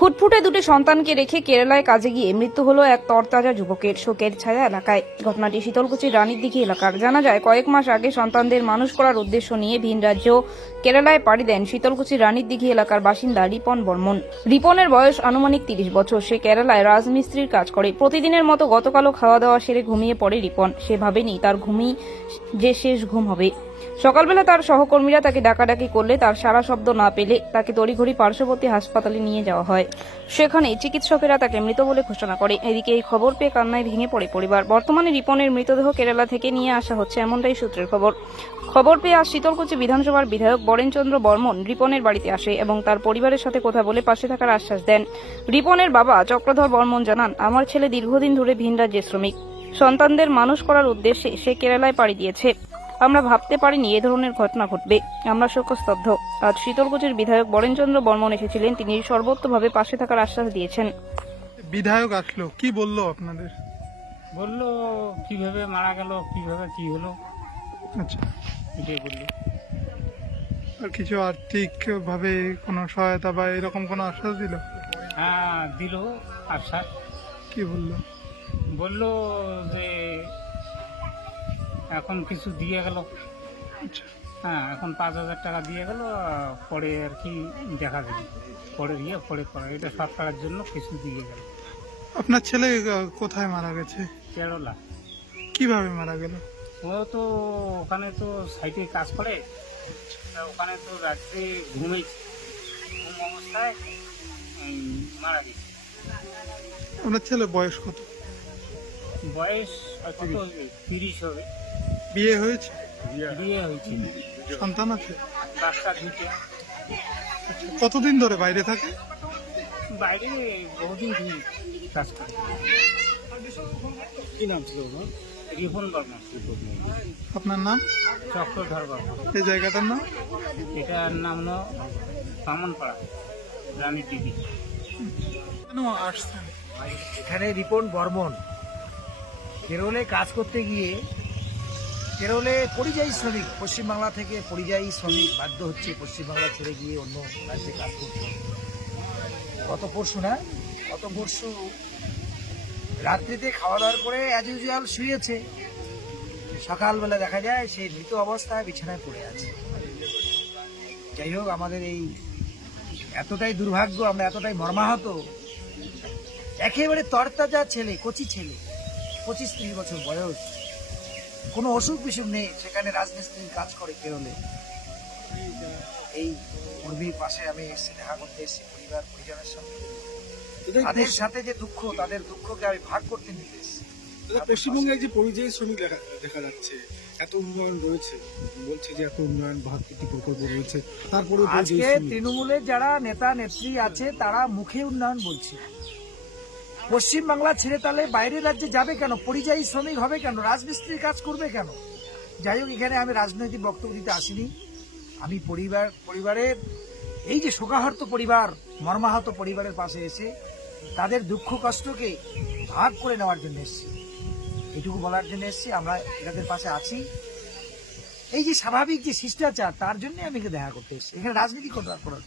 ফুটফুটে দুটি সন্তানকে রেখে কেরালায় কাজে গিয়ে মৃত্যু হলো এক তরতাজা যুবকের শোকের ছায়া এলাকায়। ঘটনাটি শীতলকুচির রানীর দিঘি এলাকার। জানা যায়, কয়েক মাস আগে সন্তানদের মানুষ করার উদ্দেশ্য নিয়ে ভিন রাজ্য কেরালায় পাড়ি দেন শীতলকুচির রানীর দিঘি এলাকার বাসিন্দা রিপন বর্মন। রিপনের বয়স আনুমানিক তিরিশ বছর। সে কেরালায় রাজমিস্ত্রির কাজ করে। প্রতিদিনের মতো গতকালও খাওয়া দাওয়া সেরে ঘুমিয়ে পড়ে রিপন। সে ভাবেনি তার ঘুমই যে শেষ ঘুম হবে। সকালবেলা তার সহকর্মীরা তাকে ডাকাডাকি করলে তার সারা শব্দ না পেলে তাকে তড়িঘড়ি পার্শ্ববর্তী হাসপাতালে নিয়ে যাওয়া হয়। সেখানে চিকিৎসকেরা তাকে মৃত বলে ঘোষণা করে। এদিকে এই খবর পেয়ে কান্নায় ভেঙে পড়ে পরিবার। বর্তমানে রিপনের মৃতদেহ কেরালা থেকে নিয়ে আসা হচ্ছে এমনটাই সূত্রের খবর। খবর পেয়ে আজ শীতলকুচি বিধানসভার বিধায়ক বরেনচন্দ্র বর্মন রিপনের বাড়িতে আসে এবং তার পরিবারের সাথে কথা বলে পাশে থাকার আশ্বাস দেন। রিপনের বাবা চক্রধর বর্মন জানান, আমার ছেলে দীর্ঘদিন ধরে ভিন শ্রমিক। সন্তানদের মানুষ করার উদ্দেশ্যে সে কেরালায় পাড়ি দিয়েছে। আমরা ভাবতে পারিনি এ ধরনের ঘটনা ঘটবে। আমরা শোকস্তব্ধ। আজ শীতলকুচির বিধায়ক বরেনচন্দ্র বর্মন এসেছিলেন। তিনি সর্বোত্তভাবে পাশে থাকার আশ্বাস দিয়েছেন। বিধায়ক আসলো। কি বলল আপনাদের? বলল কীভাবে মারা গেল? কীভাবে কি হলো? আচ্ছা। এটাই বলল। আর কিছু আর্থিক ভাবে কোনো সহায়তা বা এরকম কোনো আশ্বাস দিল? হ্যাঁ দিল আশ্বাস। কি বলল? বলল যে এখন কিছু দিয়ে গেল। আচ্ছা। হ্যাঁ এখন পাঁচ হাজার টাকা দিয়ে গেল পরে আর কি দেখা যাবে। পরে দিয়ে পরে পরে এটা সরকারের জন্য কিছু দিয়ে গেল। আপনার ছেলে কোথায় মারা গেছে? কেরলা। কীভাবে মারা গেল? ও তো ওখানে তো সাইটে কাজ করে। তা ওখানে তো রাত্রে ঘুমেছে। ঘুম অবস্থায় মারা গেছে। আপনার ছেলে বয়স কত? বয়স কত হবে তিরিশ হবে। বিয়ে হয়েছে? বিয়ে হয়েছে। সন্তান আছে? কতদিন ধরে বাইরে থাকে? বাইরে বহুদিন ধরে কাজ করে। কি নাম ছিল রিপন বর্মা। আপনার নাম? চক্রধর বর্মা। এই জায়গাটার নাম? এটার নাম হলো দিদি কেন আসছেন? এখানে রিপন বর্মন। কেরলে কাজ করতে গিয়ে কেরলে পরিযায়ী শ্রমিক, পশ্চিমবাংলা থেকে পরিযায়ী শ্রমিক বাধ্য হচ্ছে পশ্চিমবাংলা ছেড়ে গিয়ে অন্য রাজ্যে কাজ করতে। গত পরশু না, গত পরশু রাত্রিতে খাওয়া দাওয়ার করে অ্যাজ ইউজুয়াল শুয়েছে। সকালবেলা দেখা যায় সে মৃত অবস্থায় বিছানায় পড়ে আছে। যাই হোক, আমাদের এই এতটাই দুর্ভাগ্য, আমরা এতটাই মর্মাহত। একেবারে তরতাজা ছেলে, কচি ছেলে, পঁচিশ ত্রিশ বছর বয়স। কোনো অসুখ বিসুখ নেই সেখানে রাজমিস্ত্রির কাজ করে কেরলে এই মুরবির পাশে আমি এসেছি দেখা করতে এসেছি পরিবার পরিজনের সঙ্গে। তাদের সাথে যে দুঃখ তাদের দুঃখকে আমি ভাগ করতে নিয়ে এসেছি। পশ্চিমবঙ্গে যে পরিযায়ী শ্রমিক দেখা দেখা যাচ্ছে এত উন্নয়ন রয়েছে বলছে যে এত উন্নয়ন বাহাত্তরটি প্রকল্প রয়েছে তারপরে আজকে তৃণমূলের যারা নেতা নেত্রী আছে তারা মুখে উন্নয়ন বলছে। পশ্চিম বাংলা ছেড়ে তাহলে বাইরের রাজ্যে যাবে কেন? পরিযায়ী শ্রমিক হবে কেন? রাজমিস্ত্রির কাজ করবে কেন? যাই হোক, এখানে আমি রাজনৈতিক বক্তব্য দিতে আসিনি। আমি পরিবার, পরিবারের, এই যে শোকাহত পরিবার, মর্মাহত পরিবারের পাশে এসে তাদের দুঃখ, কষ্টকে ভাগ করে নেওয়ার জন্য এসেছি। এটুকু বলার জন্য এসেছি, আমরা এদের পাশে আছি। এই যে স্বাভাবিক যে শিষ্টাচার, তার জন্য আমি দেখা করতে এসেছি। এখানে রাজনীতি করার?